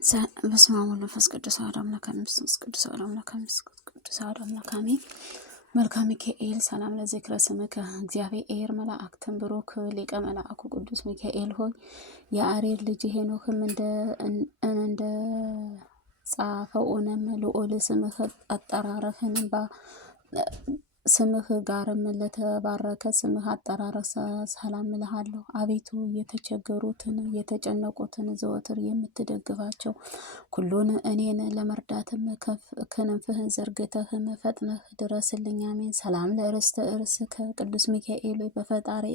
በስመ አብ ወወልድ ወመንፈስ ቅዱስ አሐዱ አምላክ አሜን። ቅዱስ አሐዱ አምላክ አሜን። ቅዱስ አሐዱ አምላክ አሜን። መልክአ ሚካኤል ሰላም ለዝክረ ስምከ እግዚአብሔር መላእክትን ብሩክ ሊቀ መላእኩ ቅዱስ ሚካኤል ሆይ የአሬር ልጅ ሄኖክም እንደ ጻፈውንም ልዑል ስምህ አጠራረህንም ስምህ ጋርም ለተባረከ ስምህ አጠራረህ ሰላም እልሃለሁ። አቤቱ የተቸገሩትን የተጨነቁትን ዘወትር የምትደግፋቸው ሁሉን እኔን ለመርዳትም ክንፍህን ዘርግተህም ፈጥነህ ድረስልኝ። አሜን። ሰላም ለርስተ እርስከ ቅዱስ ሚካኤል በፈጣሪ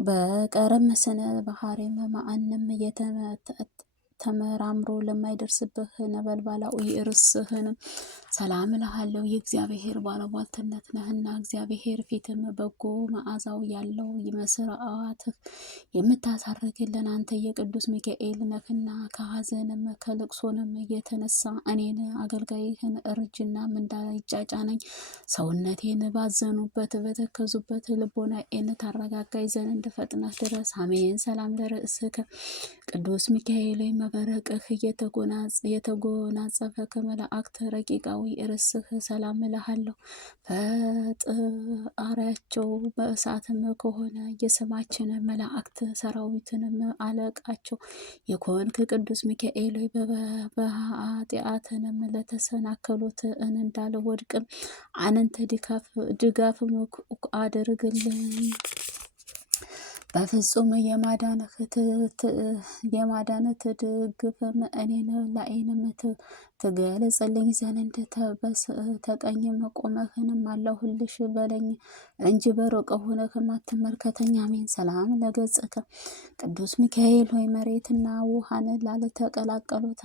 በቀረም ስነ ባህሪም ማንም ተመራምሮ ለማይደርስብህ ነበልባላዊ ርስህንም ሰላም እልሃለሁ። የእግዚአብሔር ባለሟልትነት ነህና እግዚአብሔር ፊትም በጎ መዓዛው ያለው መስዋዕትህ የምታሳርግልን አንተ የቅዱስ ሚካኤል ነህና ከሐዘንም ከልቅሶንም የተነሳ እኔን አገልጋይህን እርጅናም እንዳይጫጫነኝ ሰውነቴን ባዘኑበት በተከዙበት ልቦናዬን ታረጋጋይ ዘንድ ፈጥነህ ድረስ። አሜን። ሰላም ለርእስከ ቅዱስ ሚካኤል መበረቅህ የተጎናጸፈ ከመላእክት ረቂቃዊ ርስህ ሰላም እልሃለሁ። ፈጣሪያቸው በእሳትም ከሆነ የሰማችን መላእክት ሰራዊትንም አለቃቸው የኮንክ ቅዱስ ሚካኤል በኃጢአትንም ለተሰናከሉት እንዳልወድቅም አንተ ድጋፍም አድርግልኝ። በፍጹም የማዳንህ ትድግፍም እኔን ላይንም ትገልጽልኝ ዘንድ ተቀኝም ቆመህንም አለሁልሽ በለኝ እንጂ በሩቅ ሆነህም አትመልከተኝ። አሜን። ሰላም ለገጽከ ቅዱስ ሚካኤል ሆይ መሬትና ውሃን ላልተቀላቀሉት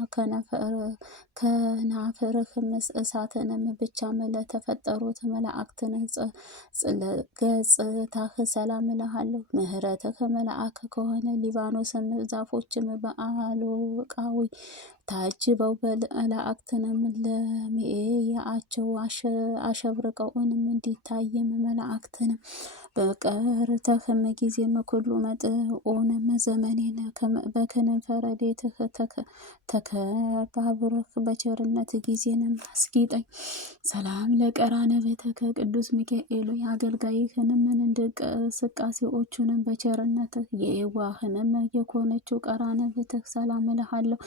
ከናፍርህም እሳትንም ብቻም ለተፈጠሩት መላእክትን ገጽታህ ሰላም እልሃለሁ። ምህረትህ መልአክ ከሆነ ሊባኖስም ዛፎችም በአለቃዊ ታጅበው መላእክትንም ለሚያያቸው አሸብርቀውንም እንዲታይም መላእክትንም በቀርተህም ጊዜም ኩሉ መጥኦንም ዘመኔን በክንፈ ረድኤትህ ተከባብረህ በቸርነት ጊዜንም አስጊጠኝ። ሰላም ለቀራንብትከ ቅዱስ ሚካኤል አገልጋይህንም እንቅስቃሴዎቹንም በቸርነትህ የዋህንም የኮነችው ቀራንብትህ ሰላም እልሃለሁ።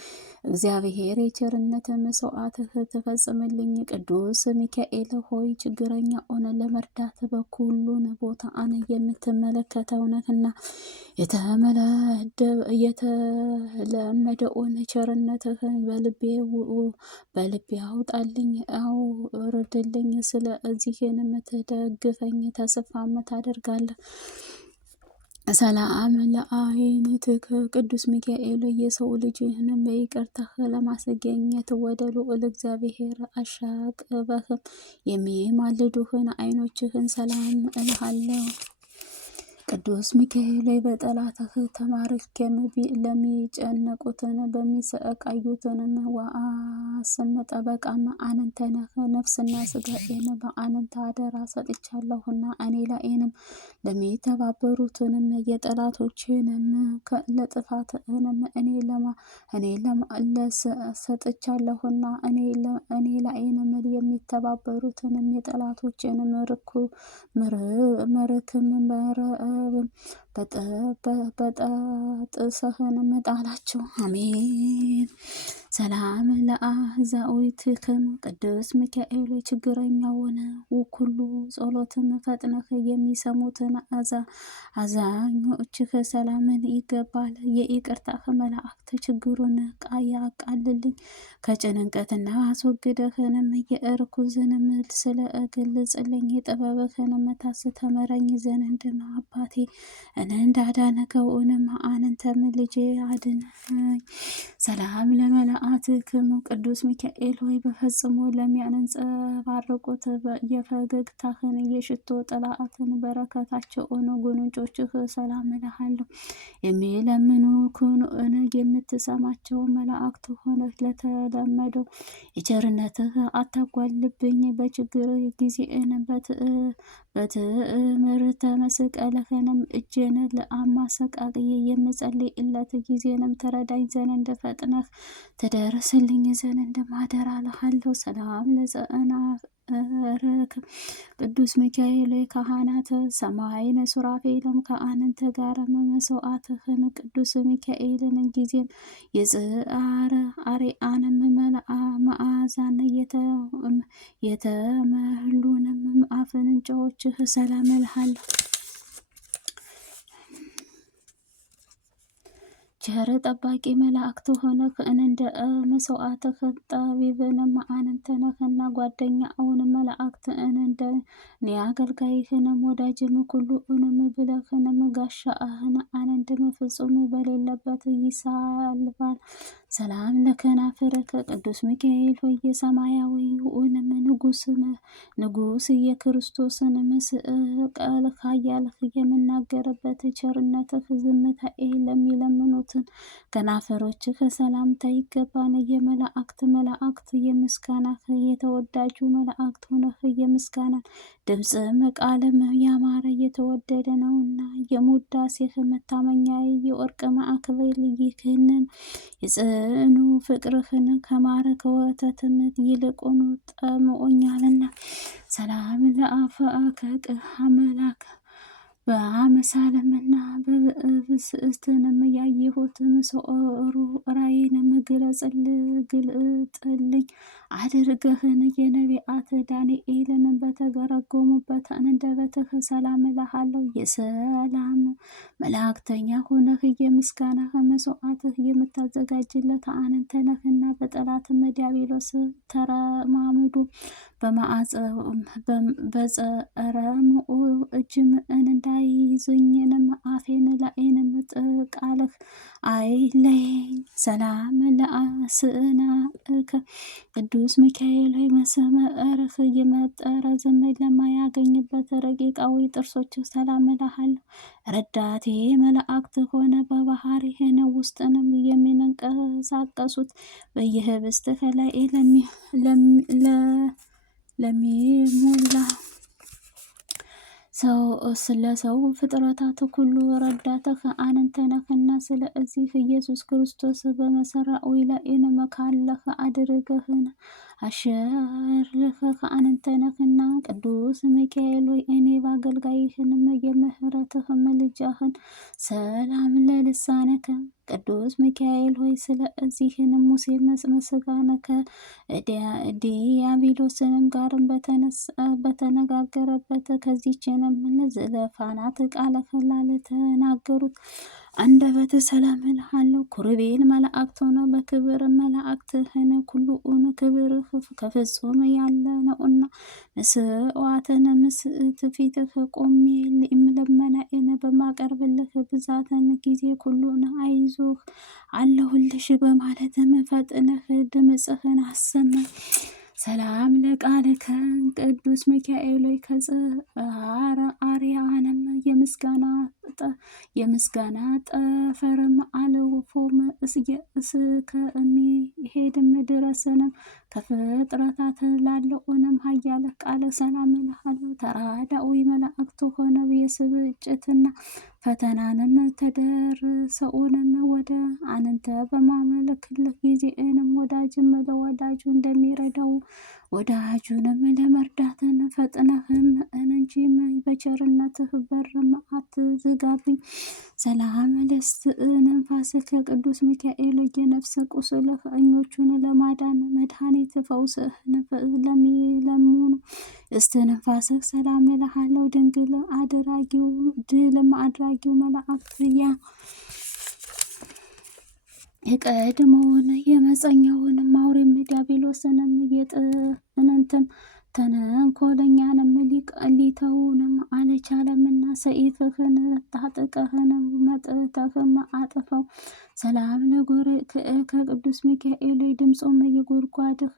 እግዚአብሔር የቸርነት መስዋዕትህ ትፈጽምልኝ። ቅዱስ ሚካኤል ሆይ ችግረኛውን ለመርዳት በኩሉን ቦታ አነ የምትመለከተው ነህና የተለመደውን ቸርነትህን በልቤ አውጣልኝ አውርድልኝ። ስለዚህንም ትደግፈኝ ተስፋም ታደርጋለህ። ሰላም ለአይንትከ ቅዱስ ሚካኤል የሰው ልጅህንም በይቅርታህ ለማስገኘት ወደ ልዑል እግዚአብሔር አሻቅበህም የሚማልዱህን አይኖችህን ሰላም እልሃለሁ። ቅዱስ ሚካኤል በጠላትህ ተማርከም ለሚጨነቁትን በሚሰቃዩትንም ዋስም ጠበቃም አንተ ነህ። ነፍስና ስጋዬን በአንተ አደራ ሰጥቻለሁና እኔ ላይንም ለሚተባበሩትንም የጠላቶችንም ለጥፋትንም እኔ ለማለስ ሰጥቻለሁና እኔ ላይንም የሚተባበሩትንም የጠላቶችንም መርክም መረብም በጣጥሰህን መጣላቸው። አሜን። ሰላም ለአሕዛዊትክም ቅዱስ ሚካኤል ችግረኛውን ሁሉ ጸሎትን ፈጥነህ የሚሰሙትን አዛኞችህ ሰላምን ይገባል። የይቅርታህ መላእክት ችግሩን ያቃልልኝ ከጭንቀትና አስወግደህንም የእርኩዝንም ስለ እግልጽልኝ የጥበብህንም ታስተምረኝ ዘንድ ነው። አባቴ እንዳዳነከውንም አንተም ልጄ አድነኝ። ሰላም ለመላእክትክም ቅዱስ ሚካኤል ሆይ በፈጽሞ ለሚያንጸባርቁት የፈገግታህን የሽቶ ጥላትን በረከታቸውን ጉንጮችህ ሰላም እልሃለሁ። የሚለምኑህን የምትሰማቸው መላእክት ሆነህ ለተለመደው የቸርነትህ አታጓልብኝ። በችግር ጊዜን በትዕምርተ መስቀልህንም እጄን ለአማሰቃቅዬ የምጸልይለት ጊዜንም ተረዳኝ ዘንድ እንደፈጥነህ ትደርስልኝ ዘንድ እንደማደራ እልሃለሁ። ሰላም ለዘእናርክ ቅዱስ ሚካኤል ካህናተ ሰማይን ሱራፌልም ከአንተ ጋር መስዋዕትህን ቅዱስ ሚካኤልን ጊዜም የጽአረ አርያንም መዓዛን የተመሉንም አፍንጫዎችህ ሰላም እልሃለሁ። ቸር ጠባቂ መላእክት ሆነህ እንደ መስዋዕትህ ጠቢብንም አንተ ነህና ጓደኛውን መላእክትን እንደ እኔ አገልጋይህንም ወዳጅም ኩሉንም ብለህንም ጋሻህን አንድም ፍጹም በሌለበት ይሳልፋል። ሰላም ለከናፍርህ ቅዱስ ሚካኤል ሆይ የሰማያዊውንም ንጉስ የክርስቶስን መስቀል ኃያልህ የምናገርበት ቸርነትህ ዝምታዬ ለሚለምኑትን ከናፈሮችህ ሰላምታ ይገባን። መላእክት የምስጋናህ የተወዳጁ መላእክት ሆነህ የምስጋናን ድምፅም ቃልም ያማረ የተወደደ ነውና የሙዳሴህ መታመኛ የወርቅ ማዕከል ይህንን የጽኑ ፍቅርህን ከማረ ከወተትም ይልቁኑ ጠምኦኛልና። ሰላም ለአፍአከ አምላክ በአመሳለምና በብስእስትንም ያየሁት ምስኦሩ ራእይንም ግልጥልኝ አድርገህን የነቢያት ዳንኤልን በተገረጎሙበት አንደበትህ ሰላም እልሃለሁ። የሰላም መላእክተኛ ሆነህ የምስጋናህ መስዋዕትህ የምታዘጋጅለት አንተ ነህና በጠላትም ዲያብሎስ ተረማምዶ በጸረምኡ እጅም እንዳይዝኝንም አፌን ላይንም ቃልህ አይለየኝ። ሰላም ለአስናከ ቅዱስ ሚካኤል ሆይ መስመርህ የመጠረዝም ለማያገኝበት ረቂቃዊ ጥርሶች ሰላም እልሃለሁ። ረዳቴ መላእክት ሆነ በባህሪህን ውስጥንም የሚንቀሳቀሱት በየህብስትህ ላይ ለሚሞላ ስለሰው ፍጥረታት ሁሉ ረዳትህ አንተ ነህና ስለዚህ ኢየሱስ ክርስቶስ በመሰራዊ ላይን መካለህ አድርገህን አሸርልህ አንተ ነህና። ቅዱስ ሚካኤል ሆይ እኔ በአገልጋይህንም የምህረትህ ምልጃህን ሰላም ለልሳነከ ቅዱስ ሚካኤል ሆይ ስለዚህንም ሙሴ መስጋነከ ዲያብሎስንም ጋርም በተነጋገረበት ከዚችንም ዘለፋናት ቃለህ ላልተናገሩት አንደበት ሰላም እልሃለሁ። ኩርቤል መላእክት ሆነ በክብር መላእክትህን ኩሉን ክብርህ ከፍጹም ያለ ነውና መስዋዕትን ምስት ፊትህ ቆሜ ልመናዬን በማቀርብልህ ብዛትን ጊዜ ኩሉን አይዞህ አለሁልሽ በማለትም ፈጥነህ ድምፅህን አሰማኝ። ሰላም ለቃልከ ቅዱስ ሚካኤል ሆይ ከጽርሐ አርያንም የምስጋና ጠፈርም አልፎም እስከሚሄድም ድረስንም ከፍጥረታት ላለውንም ኃያል ቃል ሰላም እልሃለሁ። ተራዳዊ መላእክት ሆነው የስብጭትና ፈተናንም ተደርሰውንም ወደ አንተ በማመልክልህ ጊዜንም ወዳጅም ለወዳጁ እንደሚረዳው ወዳጁንም ለመርዳትን ፈጥነህም እንጂም በቸርነትህ በርም አትዝጋብኝ። ሰላም ለስትንፋስህ ከቅዱስ ሚካኤል የነፍስ ቁስለኞቹን ለማዳን መድኃኒት ፈውስህን ለሚለምኑ እስትንፋስህ ሰላም እልሃለሁ። ድል አድራጊው መላእክት የቀድሞውን የመፀኛውን አውሬም ዲያብሎስንም የጥንትም ተንኮለኛንም ሊተውንም አልቻለምና ሰይፍህን ታጥቀህንም መጥተህም አጥፈው። ሰላም ከቅዱስ ሚካኤል ድምፆም የጎድጓድህ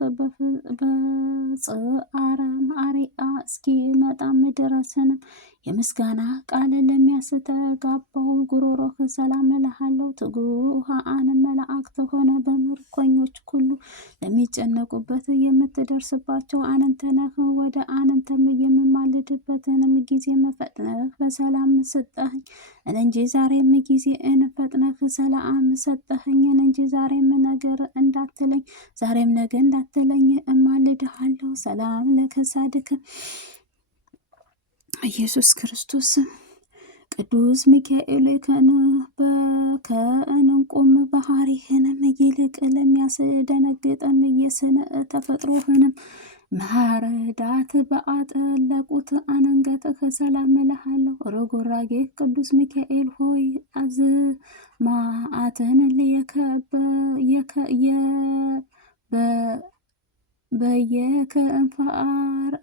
በጽአረ አርያ እስኪመጣም ድረስንም የምስጋና ቃል ለሚያስተጋባው ጉሮሮህ ሰላም እልሃለሁ። ትጉሃን መላእክት ሆነ በምርኮኞች ሁሉ ለሚጨነቁበት የምትደርስባቸው አንተ ነህ። ወደ አንተም የምማልድበትንም ጊዜ ፈጥነህ በሰላም ሰጠኸኝ እንጂ ዛሬም ጊዜ ፈጥነህ ሰላም ሰጠኸኝ እንጂ ዛሬም ነገር እንዳትለኝ ዛሬም ነገ እንዳትለኝ እማልድሃለሁ። ሰላም ለከሳድክ ኢየሱስ ክርስቶስ ቅዱስ ሚካኤል ከእንቁም ባህሪህንም ይልቅ ለሚያስደነግጠን የስነ ተፈጥሮህንም መረዳት በአጠለቁት አንገትህ ሰላም እልሃለሁ። ርጉራጌ ቅዱስ ሚካኤል ሆይ አዝማአትን በየከንፈር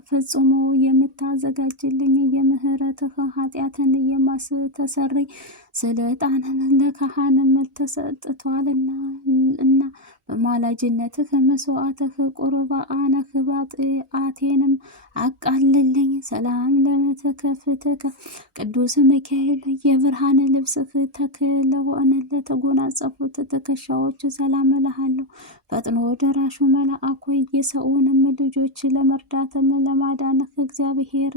ፈጽሞ የምታዘጋጅልኝ የምህረትህ ኃጢአትን የማስተሰርይ ስልጣንን ለካህንም ተሰጥቷልና እና በማላጅነትህ መስዋዕትህ ቁርባንህ ኃጢአቴንም አቃልልኝ። ሰላም ለተከፍተከ ቅዱስ ሚካኤል የብርሃን ልብስህ ተክለውን ለተጎናጸፉት ትከሻዎች ሰላም እልሃለሁ። ፈጥኖ ደራሹ መልአክ ሆይ የሰውንም ልጆች ለመርዳትም ለማዳንህ እግዚአብሔር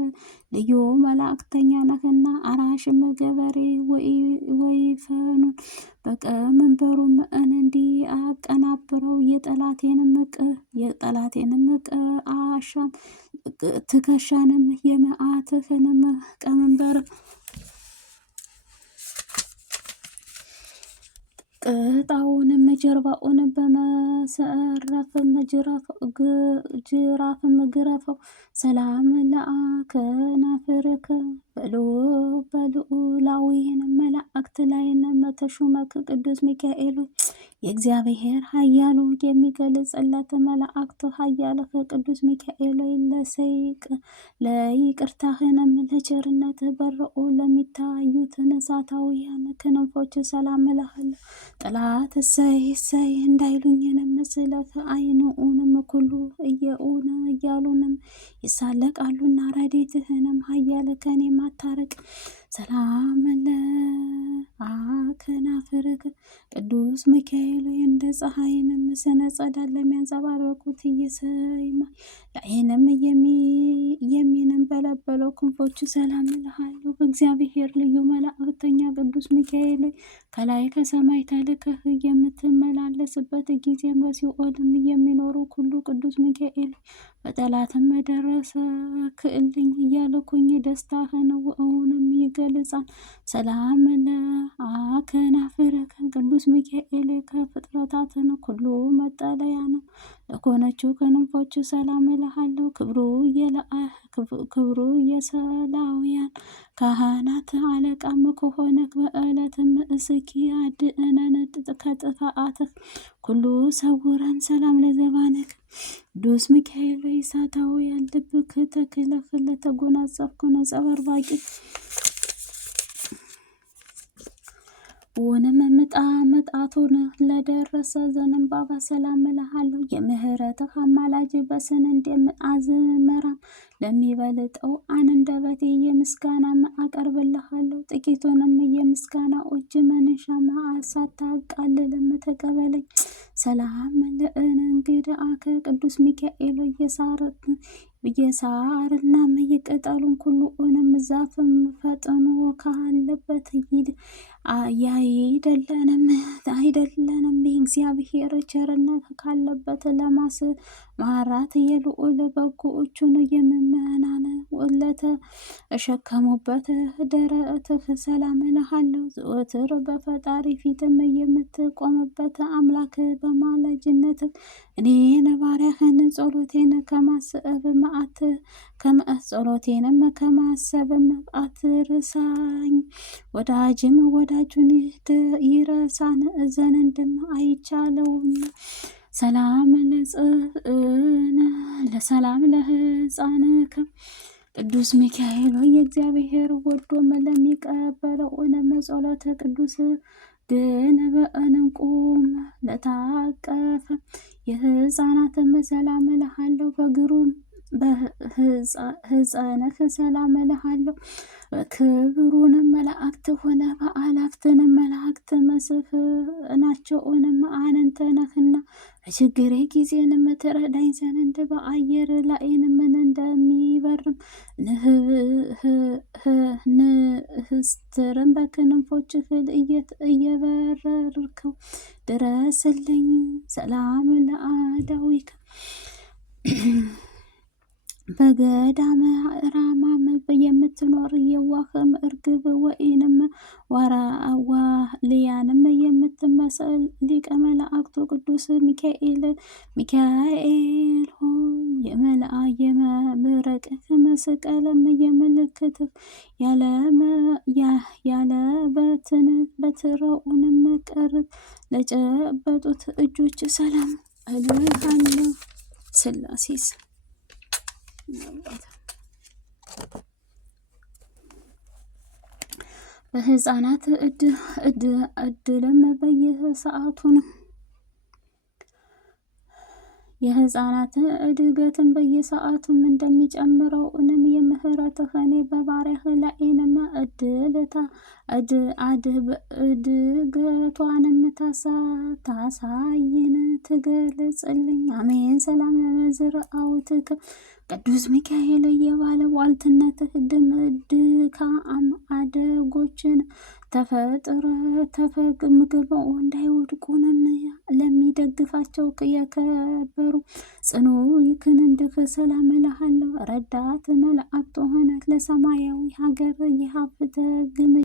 ልዩ መላእክተኛ ነህና አራሽም ገበሬ ወይፈኑን በቀንበሩም እንዲህ አቀናብረው የጠላቴንም አሻም ትከሻንም የመዓትህንም ቀንበር ቅጣውንም ጀርባውንም በመሰረፍም ጅራፍም ግረፈው። ሰላም ለከናፍርክ በልዑላዊን መላእክት ላይንም ተሹመክ ቅዱስ ሚካኤል የእግዚአብሔር ኃያሉ የሚገልጽለት መላእክት ኃያልህ ቅዱስ ሚካኤል ለይቅርታህንም ለቸርነት በርኦ ለሚታዩትን እሳታውያን ክንፎች ሰላም እልሃለሁ። ጠላት እሰይ እሰይ እንዳይሉኝንም ስለህ አይኑንም ሁሉ እያሉንም ይሳለቃሉና ረድኤትህንም ኃያል ከኔ ማታረቅ። ሰላም ለከናፍርክ ቅዱስ ሚካኤል እንደ ፀሐይንም ስነ ጸዳል ለሚያንጸባረቁት የሰማይ ለዓይንም የሚንበለበለው ክንፎች ሰላም እልሃለሁ። በእግዚአብሔር ልዩ መላእክተኛ ቅዱስ ሚካኤል ከላይ ከሰማይ ተልከህ የምትመላለስበት ጊዜ በሲኦልም የሚኖሩ ሁሉ ቅዱስ ሚካኤል በጠላትም ደረሰ ክእልኝ እያልኩኝ ደስታህን ውእውንም ይገልጻል። ሰላም ለከናፍርክ ቅዱስ ሚካኤል ከፍጥረታትን ሁሉ መጠለያ ነው ለኮነችው ክንፎች ሰላም እልሃለሁ። ክብሩ የሰላውያን ካህናት አለቃም ከሆነክ በዕለትም እስኪ አድነን ከጥፋትህ ሁሉ ሰውረን። ሰላም ለዘባነክ ቅዱስ ሚካኤል እሳታውያን ልብክ ተክለህ ለተጎናጸፍኩ ነጸበርባቂ ውንም መጣቱን ለደረሰ ዘንባባ ሰላም እልሃለሁ። የምህረትህ አማላጅ በስን እንደምአዝመራም ለሚበልጠው አንደበቴ የምስጋና አቀርብልሃለሁ። ጥቂቱንም የምስጋና እጅ መንሻም ሳታቃልልም ተቀበለኝ። ሰላም ለእንግድአከ ቅዱስ ሚካኤል የሳርና የቅጠሉን ሁሉንም ዛፍም ፈጥኖ ካለበት አይደለንም የእግዚአብሔር ቸርነት ካለበት ለማስማራት የልዑል በጎዎቹን የምእመናን ለተሸከሙበት ደረትህ ሰላም እልሃለሁ። ዘወትር በፈጣሪ ፊትም የምትቆምበት አምላክ በማላጅነትህ እኔን ባሪያህን ጸሎቴን ከማሰብም አትርሳኝ። ወዳጅም ወዳጁን ይረሳን ዘንድም አይቻለውም። ሰላም ለሕፃንከ ቅዱስ ሚካኤል የእግዚአብሔር ወዶም ለሚቀበለው ጸሎተ ቅዱስ ግን በእንቁም ለታቀፈ የሕፃናትም ሰላም እልሃለሁ። በሕፀንህ ሰላም እልሃለሁ። ክብሩንም መላእክት ሆነ በአላፍትንም መላእክት መስፍ ናቸውንም አንተ ነህና በችግሬ ጊዜንም ትረዳኝ ዘንድ በአየር ላይንም እንደሚበርም ንህስትርም በክንፎችህ እየበረርከው ድረስልኝ። ሰላም ለአዳዊከ በገዳመ ራማም የምትኖር የዋህም እርግብ ወይንም ዋልያንም የምትመስል ሊቀ መላእክቱ ቅዱስ ሚካኤል ሆይ የመብረቅህ መስቀልም የምልክትህ በትረውንም ቀርብ ለጨበጡት እጆች ሰላም እልሃለሁ። ስላሴስ በሕፃናት እድልም በየሰዓቱን የሕፃናት እድገትን በየሰዓቱም እንደሚጨምረው እንም የምህረትህ እኔ በባሪያህ ላይንም እድገቷንም ታሳይን ትገልጽልኝ። አሜን። ሰላም ለመዝርዓውትከ ቅዱስ ሚካኤል የባለ ዋልትነትህ ድካም አደጎችን ተፈግምግበው እንዳይወድቁንም ለሚደግፋቸው የከበሩ ጽኑ ክንድህ ሰላም እልሃለሁ። ረዳት መላእክት ሆነህ ለሰማያዊ ሀገር የሀብተ ግምጃ